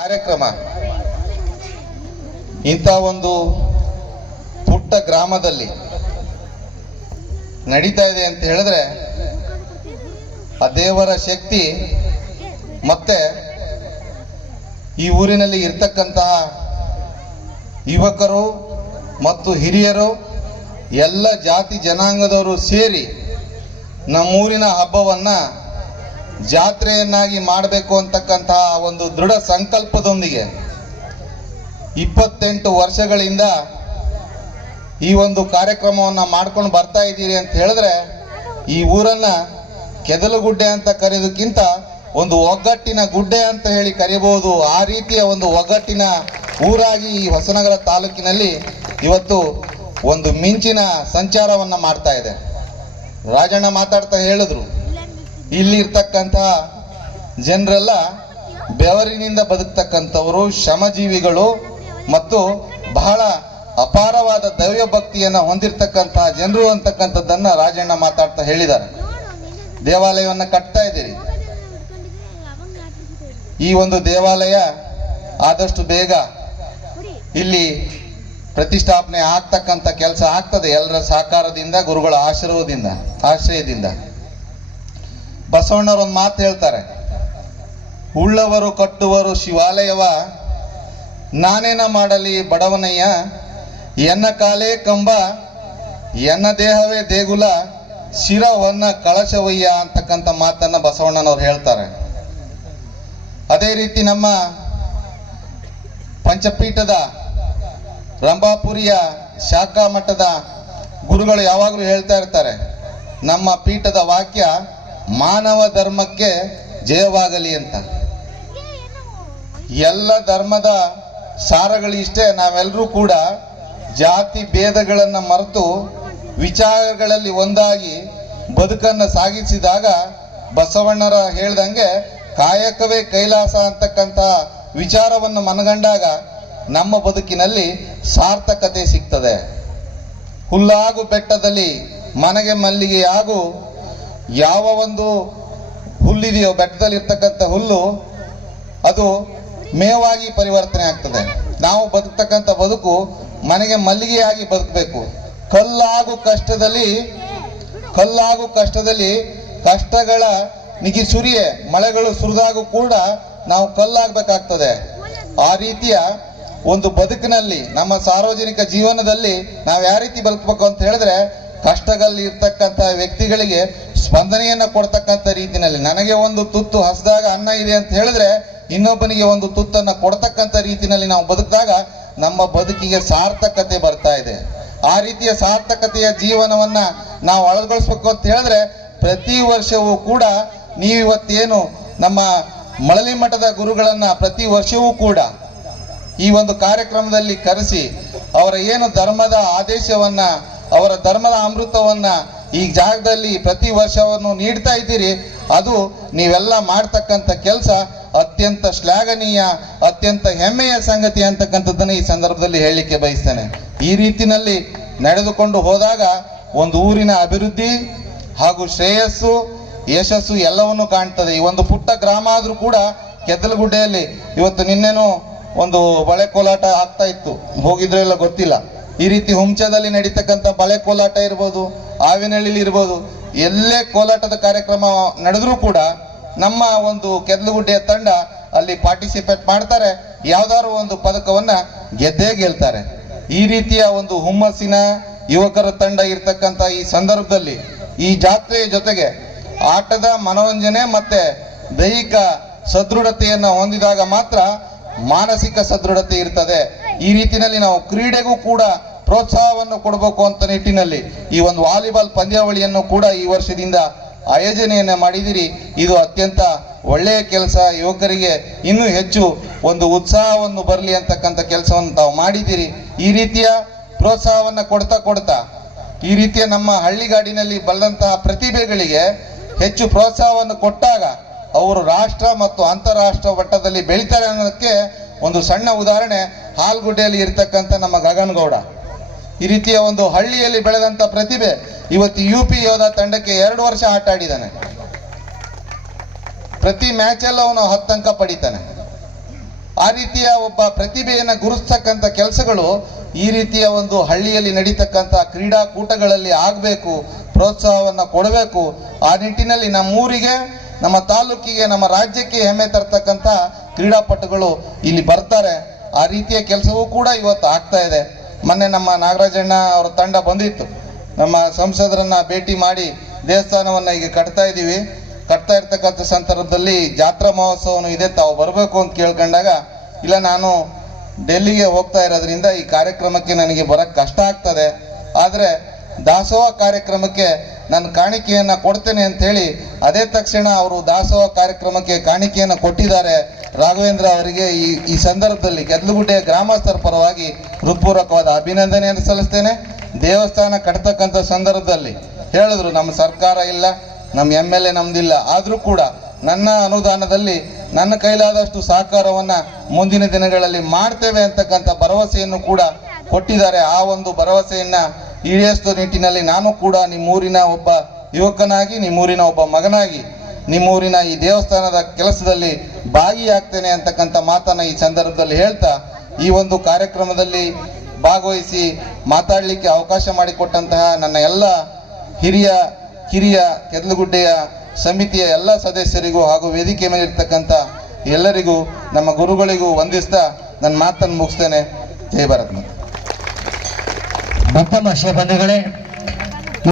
ಕಾರ್ಯಕ್ರಮ ಇಂಥ ಒಂದು ಪುಟ್ಟ ಗ್ರಾಮದಲ್ಲಿ ನಡೀತಾ ಇದೆ ಅಂತ ಹೇಳಿದ್ರೆ ಆ ದೇವರ ಶಕ್ತಿ ಮತ್ತೆ ಈ ಊರಿನಲ್ಲಿ ಇರ್ತಕ್ಕಂತಹ ಯುವಕರು ಮತ್ತು ಹಿರಿಯರು ಎಲ್ಲ ಜಾತಿ ಜನಾಂಗದವರು ಸೇರಿ ನಮ್ಮೂರಿನ ಹಬ್ಬವನ್ನು ಜಾತ್ರೆಯನ್ನಾಗಿ ಮಾಡಬೇಕು ಅಂತಕ್ಕಂತಹ ಒಂದು ದೃಢ ಸಂಕಲ್ಪದೊಂದಿಗೆ 28 ವರ್ಷಗಳಿಂದ ಈ ಒಂದು ಕಾರ್ಯಕ್ರಮವನ್ನು ಮಾಡ್ಕೊಂಡು ಬರ್ತಾ ಇದ್ದೀರಿ ಅಂತ ಹೇಳಿದ್ರೆ ಈ ಊರನ್ನ ಕೆದಲುಗುಡ್ಡೆ ಅಂತ ಕರೆಯೋದಕ್ಕಿಂತ ಒಂದು ಒಗ್ಗಟ್ಟಿನ ಗುಡ್ಡೆ ಅಂತ ಹೇಳಿ ಕರೆಯಬಹುದು. ಆ ರೀತಿಯ ಒಂದು ಒಗ್ಗಟ್ಟಿನ ಊರಾಗಿ ಈ ಹೊಸನಗರ ತಾಲೂಕಿನಲ್ಲಿ ಇವತ್ತು ಒಂದು ಮಿಂಚಿನ ಸಂಚಾರವನ್ನು ಮಾಡ್ತಾ ಇದೆ. ರಾಜಣ್ಣ ಮಾತಾಡ್ತಾ ಹೇಳಿದ್ರು, ಇಲ್ಲಿ ಇರ್ತಕ್ಕಂತಹ ಜನರೆಲ್ಲ ಬೆವರಿನಿಂದ ಬದುಕ್ತಕ್ಕಂಥವರು, ಶ್ರಮಜೀವಿಗಳು ಮತ್ತು ಬಹಳ ಅಪಾರವಾದ ದೈವ ಭಕ್ತಿಯನ್ನು ಹೊಂದಿರತಕ್ಕಂತಹ ಜನರು ಅಂತಕ್ಕಂಥದ್ದನ್ನು ರಾಜಣ್ಣ ಮಾತಾಡ್ತಾ ಹೇಳಿದ್ದಾರೆ. ದೇವಾಲಯವನ್ನು ಕಟ್ತಾ ಇದ್ದೀರಿ. ಈ ಒಂದು ದೇವಾಲಯ ಆದಷ್ಟು ಬೇಗ ಇಲ್ಲಿ ಪ್ರತಿಷ್ಠಾಪನೆ ಆಗ್ತಕ್ಕಂಥ ಕೆಲಸ ಆಗ್ತದೆ ಎಲ್ಲರ ಸಹಕಾರದಿಂದ, ಗುರುಗಳ ಆಶ್ರಯದಿಂದ. ಬಸವಣ್ಣವರು ಒಂದು ಮಾತು ಹೇಳ್ತಾರೆ, ಉಳ್ಳವರು ಕಟ್ಟುವರು ಶಿವಾಲಯವ, ನಾನೇನ ಮಾಡಲಿ ಬಡವನಯ್ಯ, ಎನ್ನ ಕಾಲೇ ಕಂಬ, ಎನ್ನ ದೇಹವೇ ದೇಗುಲ, ಶಿರ ಹೊನ್ನ ಕಳಶವಯ್ಯ ಅಂತಕ್ಕಂಥ ಮಾತನ್ನ ಬಸವಣ್ಣನವ್ರು ಹೇಳ್ತಾರೆ. ಅದೇ ರೀತಿ ನಮ್ಮ ಪಂಚಪೀಠದ ರಂಭಾಪುರಿಯ ಶಾಖಾ ಮಠದ ಗುರುಗಳು ಯಾವಾಗಲೂ ಹೇಳ್ತಾ ಇರ್ತಾರೆ, ನಮ್ಮ ಪೀಠದ ವಾಕ್ಯ ಮಾನವ ಧರ್ಮಕ್ಕೆ ಜಯವಾಗಲಿ ಅಂತ. ಎಲ್ಲ ಧರ್ಮದ ಸಾರಗಳಿಷ್ಟೇ, ನಾವೆಲ್ಲರೂ ಕೂಡ ಜಾತಿ ಭೇದಗಳನ್ನು ಮರೆತು ವಿಚಾರಗಳಲ್ಲಿ ಒಂದಾಗಿ ಬದುಕನ್ನು ಸಾಗಿಸಿದಾಗ ಬಸವಣ್ಣರ ಹೇಳ್ದಂಗೆ ಕಾಯಕವೇ ಕೈಲಾಸ ಅಂತಕ್ಕಂಥ ವಿಚಾರವನ್ನು ಮನಗಂಡಾಗ ನಮ್ಮ ಬದುಕಿನಲ್ಲಿ ಸಾರ್ಥಕತೆ ಸಿಗ್ತದೆ. ಹುಲ್ಲಾಗು ಬೆಟ್ಟದಲ್ಲಿ ಮನೆಗೆ ಮಲ್ಲಿಗೆಯಾಗು, ಯಾವ ಒಂದು ಹುಲ್ಲಿದೆಯೋ ಬೆಟ್ಟದಲ್ಲಿ ಇರ್ತಕ್ಕಂಥ ಹುಲ್ಲು ಅದು ಮೇವಾಗಿ ಪರಿವರ್ತನೆ ಆಗ್ತದೆ. ನಾವು ಬದುಕ್ತಕ್ಕಂಥ ಬದುಕು ಮನೆಗೆ ಮಲ್ಲಿಗೆಯಾಗಿ ಬದುಕಬೇಕು. ಕಲ್ಲಾಗು ಕಷ್ಟದಲ್ಲಿ ಕಷ್ಟಗಳ ನಿಗಿ ಸುರಿಯೆ ಮಳೆಗಳು ಸುರಿದಾಗೂ ಕೂಡ ನಾವು ಕಲ್ಲಾಗಬೇಕಾಗ್ತದೆ. ಆ ರೀತಿಯ ಒಂದು ಬದುಕಿನಲ್ಲಿ ನಮ್ಮ ಸಾರ್ವಜನಿಕ ಜೀವನದಲ್ಲಿ ನಾವು ಯಾವ ರೀತಿ ಬದುಕಬೇಕು ಅಂತ ಹೇಳಿದ್ರೆ, ಕಷ್ಟಗಳಲ್ಲಿ ಇರ್ತಕ್ಕಂಥ ವ್ಯಕ್ತಿಗಳಿಗೆ ಸ್ಪಂದನೆಯನ್ನು ಕೊಡ್ತಕ್ಕಂಥ ರೀತಿಯಲ್ಲಿ, ನನಗೆ ಒಂದು ತುತ್ತು ಹಸಿದಾಗ ಅನ್ನ ಇದೆ ಅಂತ ಹೇಳಿದ್ರೆ ಇನ್ನೊಬ್ಬನಿಗೆ ಒಂದು ತುತ್ತನ್ನು ಕೊಡ್ತಕ್ಕಂಥ ರೀತಿಯಲ್ಲಿ ನಾವು ಬದುಕಿದಾಗ ನಮ್ಮ ಬದುಕಿಗೆ ಸಾರ್ಥಕತೆ ಬರ್ತಾ ಇದೆ. ಆ ರೀತಿಯ ಸಾರ್ಥಕತೆಯ ಜೀವನವನ್ನ ನಾವು ಅಳವಡಿಸ್ಬೇಕು ಅಂತ ಹೇಳಿದ್ರೆ ಪ್ರತಿ ವರ್ಷವೂ ಕೂಡ ನೀವಿವತ್ತೇನು ನಮ್ಮ ಮಳಲಿ ಮಠದ ಗುರುಗಳನ್ನ ಪ್ರತಿ ವರ್ಷವೂ ಕೂಡ ಈ ಒಂದು ಕಾರ್ಯಕ್ರಮದಲ್ಲಿ ಕರೆಸಿ ಅವರ ಏನು ಧರ್ಮದ ಆದೇಶವನ್ನ, ಅವರ ಧರ್ಮದ ಅಮೃತವನ್ನ ಈ ಜಾಗದಲ್ಲಿ ಪ್ರತಿ ವರ್ಷವನ್ನು ನೀಡ್ತಾ ಇದ್ದೀರಿ. ಅದು ನೀವೆಲ್ಲ ಮಾಡ್ತಕ್ಕಂಥ ಕೆಲಸ ಅತ್ಯಂತ ಶ್ಲಾಘನೀಯ, ಅತ್ಯಂತ ಹೆಮ್ಮೆಯ ಸಂಗತಿ ಅಂತಕ್ಕಂಥದ್ದನ್ನು ಈ ಸಂದರ್ಭದಲ್ಲಿ ಹೇಳಲಿಕ್ಕೆ ಬಯಸ್ತೇನೆ. ಈ ರೀತಿಯಲ್ಲಿ ನಡೆದುಕೊಂಡು ಹೋದಾಗ ಒಂದು ಊರಿನ ಅಭಿವೃದ್ಧಿ ಹಾಗೂ ಶ್ರೇಯಸ್ಸು, ಯಶಸ್ಸು ಎಲ್ಲವನ್ನೂ ಕಾಣ್ತದೆ. ಈ ಒಂದು ಪುಟ್ಟ ಗ್ರಾಮ ಆದರೂ ಕೂಡ ಕೆದಲಗುಡ್ಡೆಯಲ್ಲಿ ಇವತ್ತು ನಿನ್ನೆನೂ ಒಂದು ಬಳೆ ಕೋಲಾಟ ಆಗ್ತಾ ಇತ್ತು, ಹೋಗಿದ್ರೆ ಎಲ್ಲ ಗೊತ್ತಿಲ್ಲ. ಈ ರೀತಿ ಹುಂಚದಲ್ಲಿ ನಡೀತಕ್ಕಂಥ ಬಳೆ ಕೋಲಾಟ ಇರ್ಬೋದು, ಆವಿನಹಳ್ಳಿಲಿ ಇರ್ಬೋದು, ಎಲ್ಲೇ ಕೋಲಾಟದ ಕಾರ್ಯಕ್ರಮ ನಡೆದ್ರೂ ಕೂಡ ನಮ್ಮ ಒಂದು ಕೆದಲಗುಡ್ಡೆಯ ತಂಡ ಅಲ್ಲಿ ಪಾರ್ಟಿಸಿಪೇಟ್ ಮಾಡ್ತಾರೆ, ಯಾವ್ದಾದ್ರು ಒಂದು ಪದಕವನ್ನ ಗೆದ್ದೇ ಗೆಲ್ತಾರೆ. ಈ ರೀತಿಯ ಒಂದು ಹುಮ್ಮಸ್ಸಿನ ಯುವಕರ ತಂಡ ಇರ್ತಕ್ಕಂಥ ಈ ಸಂದರ್ಭದಲ್ಲಿ ಈ ಜಾತ್ರೆಯ ಜೊತೆಗೆ ಆಟದ ಮನೋರಂಜನೆ ಮತ್ತೆ ದೈಹಿಕ ಸದೃಢತೆಯನ್ನು ಹೊಂದಿದಾಗ ಮಾತ್ರ ಮಾನಸಿಕ ಸದೃಢತೆ ಇರ್ತದೆ. ಈ ರೀತಿಯಲ್ಲಿ ನಾವು ಕ್ರೀಡೆಗೂ ಕೂಡ ಪ್ರೋತ್ಸಾಹವನ್ನು ಕೊಡಬೇಕು ಅಂತ ನಿಟ್ಟಿನಲ್ಲಿ ಈ ಒಂದು ವಾಲಿಬಾಲ್ ಪಂದ್ಯಾವಳಿಯನ್ನು ಕೂಡ ಈ ವರ್ಷದಿಂದ ಆಯೋಜನೆಯನ್ನು ಮಾಡಿದಿರಿ. ಇದು ಅತ್ಯಂತ ಒಳ್ಳೆಯ ಕೆಲಸ. ಯುವಕರಿಗೆ ಇನ್ನೂ ಹೆಚ್ಚು ಒಂದು ಉತ್ಸಾಹವನ್ನು ಬರಲಿ ಅಂತಕ್ಕಂಥ ಕೆಲಸವನ್ನು ತಾವು ಮಾಡಿದ್ದೀರಿ. ಈ ರೀತಿಯ ಪ್ರೋತ್ಸಾಹವನ್ನು ಕೊಡ್ತಾ ಈ ರೀತಿಯ ನಮ್ಮ ಹಳ್ಳಿಗಾಡಿನಲ್ಲಿ ಬಂದಂತಹ ಪ್ರತಿಭೆಗಳಿಗೆ ಹೆಚ್ಚು ಪ್ರೋತ್ಸಾಹವನ್ನು ಕೊಟ್ಟಾಗ ಅವರು ರಾಷ್ಟ್ರ ಮತ್ತು ಅಂತಾರಾಷ್ಟ್ರ ಮಟ್ಟದಲ್ಲಿ ಬೆಳೀತಾರೆ ಅನ್ನೋದಕ್ಕೆ ಒಂದು ಸಣ್ಣ ಉದಾಹರಣೆ ಹಾಲ್ಗುಡ್ಡೆಯಲ್ಲಿ ಇರ್ತಕ್ಕಂಥ ನಮ್ಮ ಗಗನಗೌಡ. ಈ ರೀತಿಯ ಒಂದು ಹಳ್ಳಿಯಲ್ಲಿ ಬೆಳೆದಂಥ ಪ್ರತಿಭೆ ಇವತ್ತು UP ಯೋಧಾ ತಂಡಕ್ಕೆ 2 ವರ್ಷ ಆಟ ಆಡಿದ್ದಾನೆ. ಪ್ರತಿ ಮ್ಯಾಚಲ್ಲೂ ಅವನು 10 ಅಂಕ ಪಡಿತಾನೆ. ಆ ರೀತಿಯ ಒಬ್ಬ ಪ್ರತಿಭೆಯನ್ನು ಗುರುತಿಸ್ತಕ್ಕಂಥ ಕೆಲಸಗಳು ಈ ರೀತಿಯ ಒಂದು ಹಳ್ಳಿಯಲ್ಲಿ ನಡೀತಕ್ಕಂಥ ಕ್ರೀಡಾಕೂಟಗಳಲ್ಲಿ ಆಗಬೇಕು, ಪ್ರೋತ್ಸಾಹವನ್ನು ಕೊಡಬೇಕು. ಆ ನಿಟ್ಟಿನಲ್ಲಿ ನಮ್ಮೂರಿಗೆ, ನಮ್ಮ ತಾಲೂಕಿಗೆ, ನಮ್ಮ ರಾಜ್ಯಕ್ಕೆ ಹೆಮ್ಮೆ ತರ್ತಕ್ಕಂಥ ಕ್ರೀಡಾಪಟುಗಳು ಇಲ್ಲಿ ಬರ್ತಾರೆ. ಆ ರೀತಿಯ ಕೆಲಸವೂ ಕೂಡ ಇವತ್ತು ಆಗ್ತಾ ಇದೆ. ಮೊನ್ನೆ ನಮ್ಮ ನಾಗರಾಜಣ್ಣ ಅವರ ತಂಡ ಬಂದಿತ್ತು, ನಮ್ಮ ಸಂಸದರನ್ನ ಭೇಟಿ ಮಾಡಿ ದೇವಸ್ಥಾನವನ್ನು ಈಗ ಕಟ್ತಾ ಇದ್ದೀವಿ. ಕಟ್ತಾ ಇರ್ತಕ್ಕಂಥ ಸಂದರ್ಭದಲ್ಲಿ ಜಾತ್ರಾ ಮಹೋತ್ಸವನು ಇದೆ, ತಾವು ಬರಬೇಕು ಅಂತ ಕೇಳ್ಕೊಂಡಾಗ, ಇಲ್ಲ ನಾನು ಡೆಲ್ಲಿಗೆ ಹೋಗ್ತಾ ಇರೋದ್ರಿಂದ ಈ ಕಾರ್ಯಕ್ರಮಕ್ಕೆ ನನಗೆ ಬರೋಕ್ಕೆ ಕಷ್ಟ ಆಗ್ತದೆ, ಆದರೆ ದಾಸೋಹ ಕಾರ್ಯಕ್ರಮಕ್ಕೆ ನಾನು ಕಾಣಿಕೆಯನ್ನು ಕೊಡ್ತೇನೆ ಅಂಥೇಳಿ ಅದೇ ತಕ್ಷಣ ಅವರು ದಾಸೋಹ ಕಾರ್ಯಕ್ರಮಕ್ಕೆ ಕಾಣಿಕೆಯನ್ನು ಕೊಟ್ಟಿದ್ದಾರೆ. ರಾಘವೇಂದ್ರ ಅವರಿಗೆ ಈ ಸಂದರ್ಭದಲ್ಲಿ ಗೆದ್ಲುಗುಡ್ಡೆಯ ಗ್ರಾಮಸ್ಥರ ಪರವಾಗಿ ಹೃತ್ಪೂರ್ವಕವಾದ ಅಭಿನಂದನೆಯನ್ನು ಸಲ್ಲಿಸ್ತೇನೆ. ದೇವಸ್ಥಾನ ಕಟ್ತಕ್ಕಂಥ ಸಂದರ್ಭದಲ್ಲಿ ಹೇಳಿದ್ರು, ನಮ್ಮ ಸರ್ಕಾರ ಇಲ್ಲ, ನಮ್ಮ MLA ನಮ್ದಿಲ್ಲ, ಆದರೂ ಕೂಡ ನನ್ನ ಅನುದಾನದಲ್ಲಿ ನನ್ನ ಕೈಲಾದಷ್ಟು ಸಹಕಾರವನ್ನು ಮುಂದಿನ ದಿನಗಳಲ್ಲಿ ಮಾಡ್ತೇವೆ ಅಂತಕ್ಕಂಥ ಭರವಸೆಯನ್ನು ಕೂಡ ಕೊಟ್ಟಿದ್ದಾರೆ. ಆ ಒಂದು ಭರವಸೆಯನ್ನು ಈಡೇರಿಸುವ ನಿಟ್ಟಿನಲ್ಲಿ ನಾನು ಕೂಡ ನಿಮ್ಮೂರಿನ ಒಬ್ಬ ಯುವಕನಾಗಿ, ನಿಮ್ಮೂರಿನ ಒಬ್ಬ ಮಗನಾಗಿ, ನಿಮ್ಮೂರಿನ ಈ ದೇವಸ್ಥಾನದ ಕೆಲಸದಲ್ಲಿ ಭಾಗಿಯಾಗ್ತೇನೆ ಅಂತಕ್ಕಂಥ ಮಾತನ್ನು ಈ ಸಂದರ್ಭದಲ್ಲಿ ಹೇಳ್ತಾ, ಈ ಒಂದು ಕಾರ್ಯಕ್ರಮದಲ್ಲಿ ಭಾಗವಹಿಸಿ ಮಾತಾಡಲಿಕ್ಕೆ ಅವಕಾಶ ಮಾಡಿಕೊಟ್ಟಂತಹ ನನ್ನ ಎಲ್ಲ ಹಿರಿಯ ಕಿರಿಯ ಕೆದ್ಲುಗುಡ್ಡೆಯ ಸಮಿತಿಯ ಎಲ್ಲ ಸದಸ್ಯರಿಗೂ ಹಾಗೂ ವೇದಿಕೆ ಮೇಲೆ ಇರ್ತಕ್ಕಂಥ ಎಲ್ಲರಿಗೂ, ನಮ್ಮ ಗುರುಗಳಿಗೂ ವಂದಿಸ್ತಾ ನನ್ನ ಮಾತನ್ನು ಮುಗಿಸ್ತೇನೆ. ಜೈ ಭಾರತ್. ಮತ್ತೊಮ್ಮೆ ಬಂಧುಗಳೇ